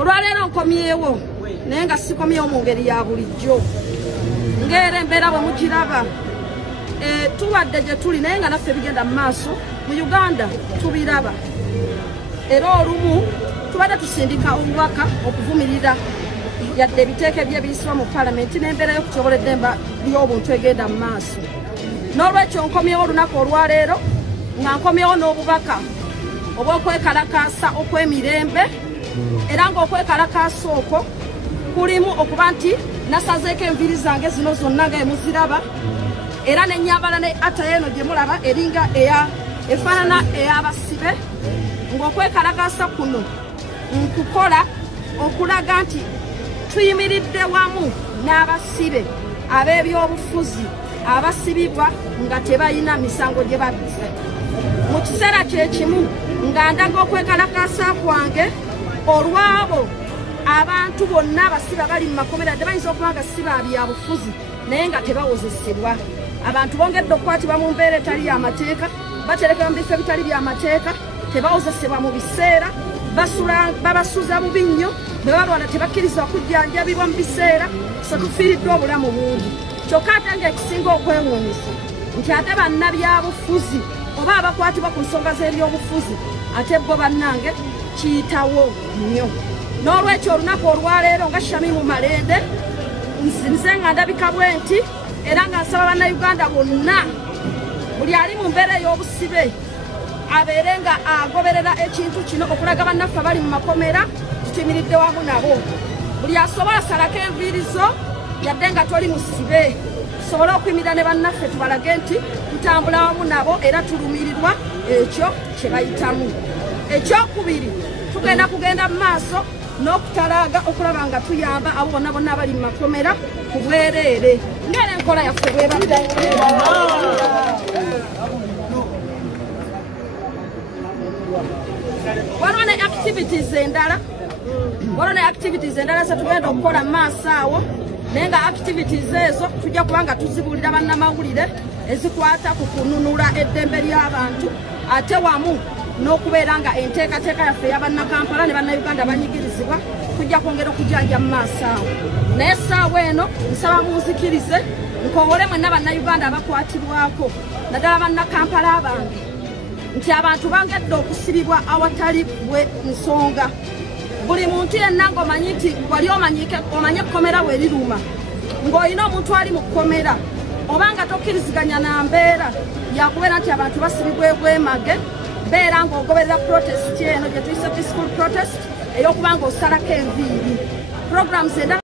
olwaleero nkomyewo naye nga sikomyewo mu ngeri ya bulijjo ng'era embeera bwe mugiraba tuwadde gye tuli naye nga naffe bigenda mu maaso mu Uganda tubiraba era olumu tubadde tusindika obubaka okuvumirira yadde ebiteeko ebyebiyisibwa mu palamenti n'embeera y'okutyoboola eddemba ly'obuntu egenda mu maaso n'olwekyo nkomyewo olunaku olwaleero nga nkomyewo n'obubaka obw'okwekalakaasa okw'emirembe era ng'okwekalakaasa okwo kulimu okuba nti nasazeeko enviiri zange zino zonna nga emuziraba era nenyambala ne atayo eno gye mulaba eringa efaanana ey'abasibe ng'okwekalakaasa kuno nkukola okulaga nti tuyimiridde wamu n'abasibe ab'ebyobufuzi abasibibwa nga tebalina misango gye babbiza mu kiseera kyekimu nga ndaga okwekalakaasa kwange olwabo abantu bonna abasibe bali mu makomera ddala bayinza okuba nga si ba byabufuzi naye nga tebawozesebwa abantu bongedde okukwatibwa mu mbeera etali y'amateeka baterekebwa mu bifo ebitali by'amateeka tebawozesebwa mu biseera babasuza bubi nnyo bwe balwala tebakkirizibwa kujjanjabibwa mu biseera so tufiiriddwa obulamu bungi kyokka ate ng'ekisinga okwewuunyisa nti ate bannabyabufuzi oba abakwatibwa ku nsonga z'ebyobufuzi ate bo bannange kiyitawo nnyo n'olwekyo olunaku olwaleero nga Shamimu Malende nze nga ndabika bwe nti era nga nsaba bannayuganda bonna buli ali mu mbeera ey'obusibe abeere nga agoberera ekintu kino okulaga bannaffe abali mu makomera tutimiridde wamu nabo buli asobola salako enviiri zo yadde nga toli musibe tusobole okuyimirira ne bannaffe tubalage nti tutambula wamu nabo era tulumirirwa ekyo kye bayitamu ekyokubiri tugenda kugenda mu maaso n'okutalaaga okulaba nga tuyamba abo bonna bonna abali mu makomera ku bwereere ng'era enkola yaffe bwebadde waliwo ne activities endala zetugenda okukola mu maaso awo naye nga activities ezo tujja kuba nga tuzibuulira bannamawulire ezikwata ku kununula eddembe ly'abantu ate wamu n'okubeera nga enteekateeka yaffe ey'abannakampala ne bannayuganda banyigirizibwa tujja kwongera okujanja mu maaso awo naye essaawa eno nsaba munzikirize nkowole mwenna bannayuganda abakwatibwako naddala bannakampala abange nti abantu bangedde okusibibwa awatali bwe nsonga buli muntu yenna ng'omanyi nti wali omanye ekkomera bwe liruma ng'olina omuntu ali mu kkomera oba nga tokkiriziganya na mbeera yakubeera nti abantu basibibwa ebwemage beera ng'ogoberera protest eno gye tuyise peaceful protest ey'okuba ng'osalako enviiri programs endala